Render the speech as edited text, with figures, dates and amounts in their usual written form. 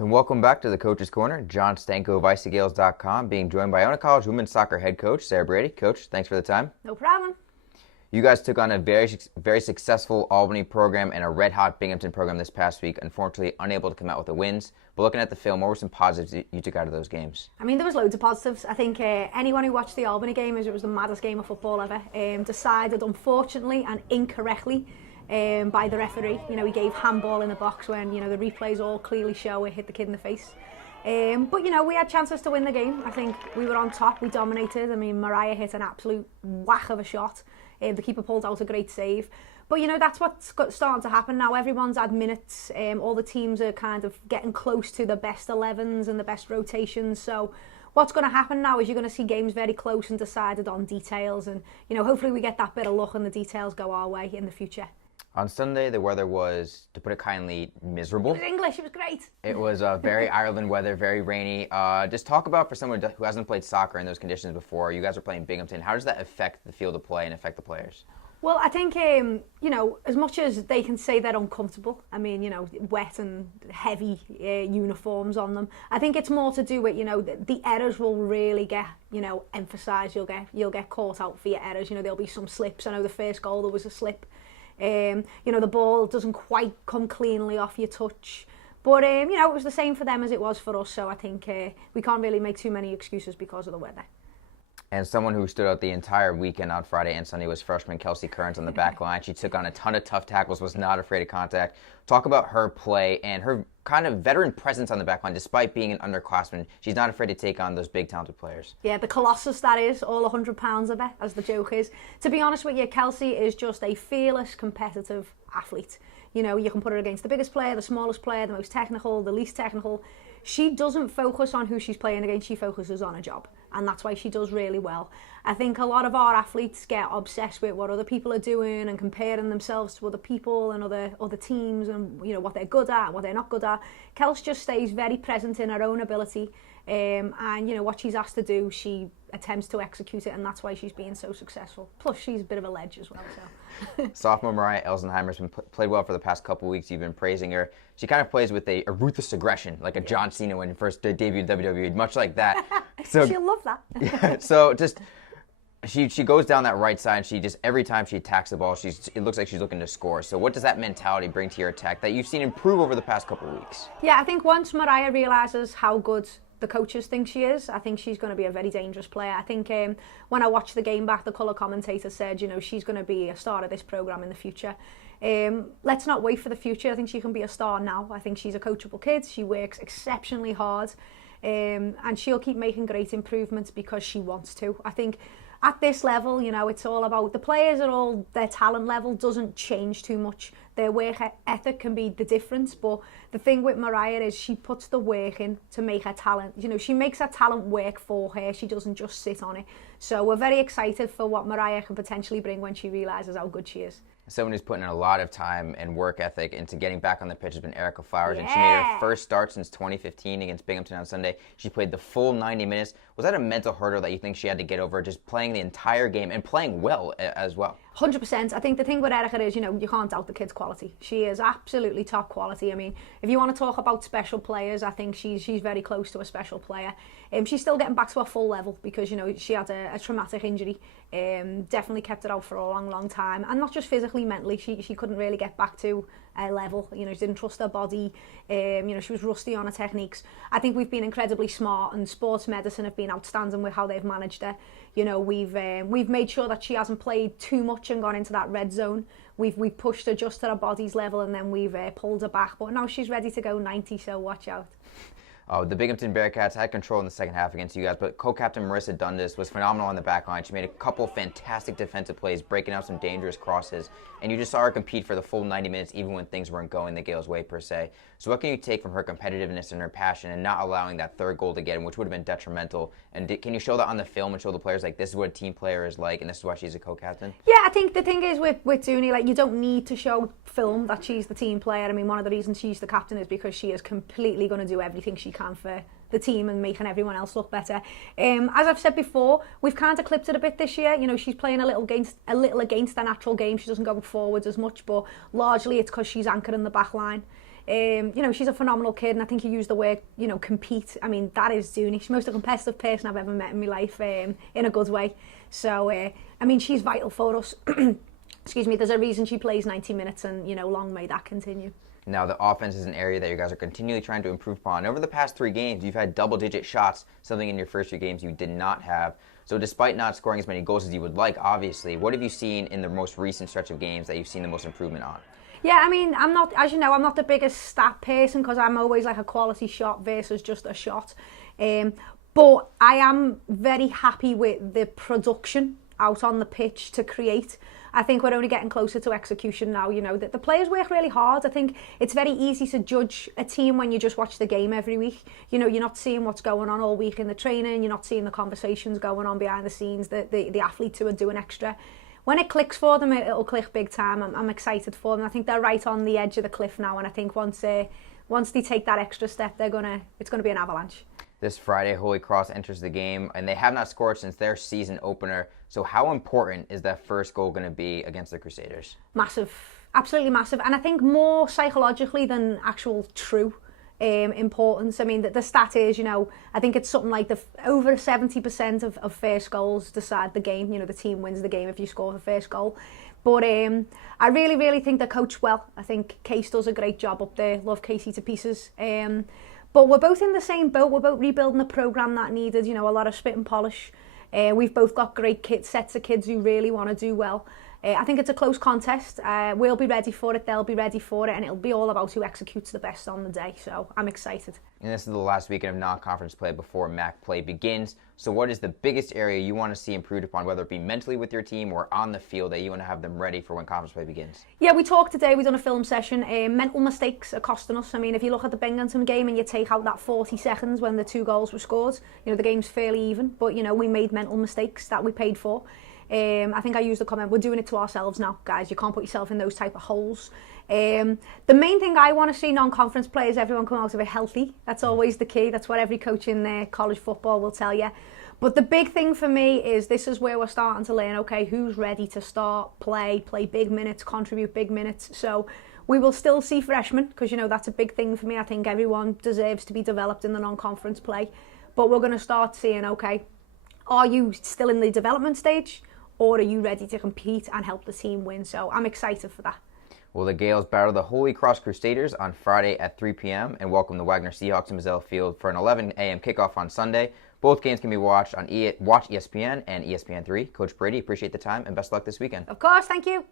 And welcome back to the Coach's Corner. John Stanko of ICGales.com, being joined by Iona College women's soccer head coach Sarah Brady. Coach, thanks for the time. No problem. You guys took on a very successful Albany program and a red-hot Binghamton program this past week. Unfortunately, unable to come out with the wins. But looking at the film, what were some positives you took out of those games? I mean, there was loads of positives. I think anyone who watched the Albany game, as it was the maddest game of football ever, decided, unfortunately and incorrectly, by the referee. You know, he gave handball in the box when, you know, the replays all clearly show it hit the kid in the face. But, you know, we had chances to win the game. I think we were on top, we dominated. I mean, Mariah hit an absolute whack of a shot. The keeper pulled out a great save. But, you know, that's what's starting to happen now. Everyone's had minutes. All the teams are kind of getting close to the best 11s and the best rotations. So what's going to happen now is you're going to see games very close and decided on details. And, you know, hopefully we get that bit of luck and the details go our way in the future. On Sunday, the weather was, to put it kindly, miserable. It was English. It was great. It was very Ireland weather, very rainy. Just talk about, for someone who hasn't played soccer in those conditions before, you guys are playing Binghamton. How does that affect the field of play and affect the players? Well, I think, you know, as much as they can say they're uncomfortable, I mean, you know, wet and heavy uniforms on them, I think it's more to do with, you know, the errors will really get, you know, emphasised. You'll get caught out for your errors. You know, there'll be some slips. I know the first goal there was a slip. You know, the ball doesn't quite come cleanly off your touch. But, you know, it was the same for them as it was for us. So I think we can't really make too many excuses because of the weather. And someone who stood out the entire weekend on Friday and Sunday was freshman Kelsey Kearns on the back line. She took on a ton of tough tackles, was not afraid of contact. Talk about her play and her kind of veteran presence on the back line. Despite being an underclassman, she's not afraid to take on those big, talented players. Yeah, the colossus that is, all 100 pounds of it, as the joke is. To be honest with you, Kelsey is just a fearless, competitive athlete. You know, you can put her against the biggest player, the smallest player, the most technical, the least technical. She doesn't focus on who she's playing against, she focuses on a job. And that's why she does really well. I think a lot of our athletes get obsessed with what other people are doing and comparing themselves to other people and other teams and, you know, what they're good at and what they're not good at. Kels just stays very present in her own ability. And, you know, what she's asked to do, she attempts to execute it, and that's why she's being so successful. Plus, she's a bit of a ledge as well. So. Sophomore Mariah Elsenheimer's been played well for the past couple weeks. You've been praising her. She kind of plays with a ruthless aggression, like a John Cena when he first debuted WWE, much like that. So she'll love that. Yeah, so just she goes down that right side. And she just every time she attacks the ball, it looks like she's looking to score. So what does that mentality bring to your attack that you've seen improve over the past couple of weeks? Yeah, I think once Mariah realizes how good the coaches think she is, I think she's going to be a very dangerous player. I think when I watched the game back, the colour commentator said, you know, she's going to be a star of this programme in the future. Let's not wait for the future. I think she can be a star now. I think she's a coachable kid. She works exceptionally hard, and she'll keep making great improvements because she wants to. I think at this level, you know, it's all about the players are all, their talent level doesn't change too much. Their work ethic can be the difference, but the thing with Mariah is she puts the work in to make her talent. You know, she makes her talent work for her. She doesn't just sit on it. So we're very excited for what Mariah can potentially bring when she realises how good she is. Someone who's putting in a lot of time and work ethic into getting back on the pitch has been Erica Flowers, Yeah. and she made her first start since 2015 against Binghamton on Sunday. She played the full 90 minutes. Was that a mental hurdle that you think she had to get over, just playing the entire game and playing well as well? 100%. I think the thing with Erica is, you know, you can't doubt the kid's quality. She is absolutely top quality. I mean, if you want to talk about special players, I think she's very close to a special player. She's still getting back to her full level because, you know, she had a traumatic injury. Definitely kept it out for a long time. And not just physically, mentally. She couldn't really get back to a level. You know, she didn't trust her body. You know, she was rusty on her techniques. I think we've been incredibly smart, and sports medicine have been outstanding with how they've managed her. You know, we've made sure that she hasn't played too much and gone into that red zone. We've pushed her just to her body's level, and then we've pulled her back. But now she's ready to go 90, so watch out. The Binghamton Bearcats had control in the second half against you guys, but co-captain Marissa Dundas was phenomenal on the back line. She made a couple fantastic defensive plays, breaking out some dangerous crosses, and you just saw her compete for the full 90 minutes even when things weren't going the Gaels' way per se. So what can you take from her competitiveness and her passion and not allowing that third goal to get in, which would have been detrimental? And can you show that on the film and show the players, like, this is what a team player is like and this is why she's a co-captain? Yeah, I think the thing is with Dooney, like, you don't need to show film that she's the team player. I mean, one of the reasons she's the captain is because she is completely going to do everything she can for the team and making everyone else look better. As I've said before, we've kind of clipped it a bit this year. You know, she's playing a little against their natural game. She doesn't go forwards as much, but largely it's because she's anchoring the back line. You know, she's a phenomenal kid, and I think you use the word, you know, compete. I mean, that is Dooney. She's the most competitive person I've ever met in my life, in a good way. So, I mean, she's vital for us. Excuse me, there's a reason she plays 90 minutes, and, you know, long may that continue. Now, the offense is an area that you guys are continually trying to improve upon. Over the past 3 games, you've had double-digit shots, something in your first 3 games you did not have. So despite not scoring as many goals as you would like, obviously, what have you seen in the most recent stretch of games that you've seen the most improvement on? Yeah, I mean, I'm not, as you know, I'm not the biggest stat person because I'm always like a quality shot versus just a shot. But I am very happy with the production out on the pitch to create. I think we're only getting closer to execution now, you know, that the players work really hard. I think it's very easy to judge a team when you just watch the game every week. You know, you're not seeing what's going on all week in the training, you're not seeing the conversations going on behind the scenes, the athletes who are doing extra. When it clicks for them, it'll click big time. I'm excited for them. I think they're right on the edge of the cliff now, and I think once they take that extra step, it's gonna be an avalanche. This Friday, Holy Cross enters the game, and they have not scored since their season opener. So how important is that first goal going to be against the Crusaders? Massive, absolutely massive. And I think more psychologically than actual true importance. I mean, the stat is, you know, I think it's something like over 70% of first goals decide the game. You know, the team wins the game if you score the first goal. But I really, really think they coach well. I think Case does a great job up there. Love Casey to pieces. But we're both in the same boat. We're both rebuilding the programme that needed, you know, a lot of spit and polish. We've both got great sets of kids who really want to do well. I think it's a close contest. We'll be ready for it, they'll be ready for it, and it'll be all about who executes the best on the day. So I'm excited. And this is the last weekend of non-conference play before MAC play begins. So what is the biggest area you want to see improved upon, whether it be mentally with your team or on the field, that you want to have them ready for when conference play begins? Yeah, we talked today, we've done a film session. Mental mistakes are costing us. I mean, if you look at the Binghamton game and you take out that 40 seconds when the 2 goals were scored, you know, the game's fairly even, but, you know, we made mental mistakes that we paid for. I think I used the comment, we're doing it to ourselves now, guys. You can't put yourself in those type of holes. The main thing I want to see non-conference players, everyone come out of it healthy. That's always the key. That's what every coach in college football will tell you. But the big thing for me is this is where we're starting to learn, okay, who's ready to start, play big minutes, contribute big minutes. So we will still see freshmen because, you know, that's a big thing for me. I think everyone deserves to be developed in the non-conference play. But we're going to start seeing, okay, are you still in the development stage? Or are you ready to compete and help the team win? So I'm excited for that. Well, the Gaels battle the Holy Cross Crusaders on Friday at 3 p.m. and welcome the Wagner Seahawks to Mazzell Field for an 11 a.m. kickoff on Sunday. Both games can be watched on Watch ESPN and ESPN3. Coach Brady, appreciate the time and best luck this weekend. Of course, thank you.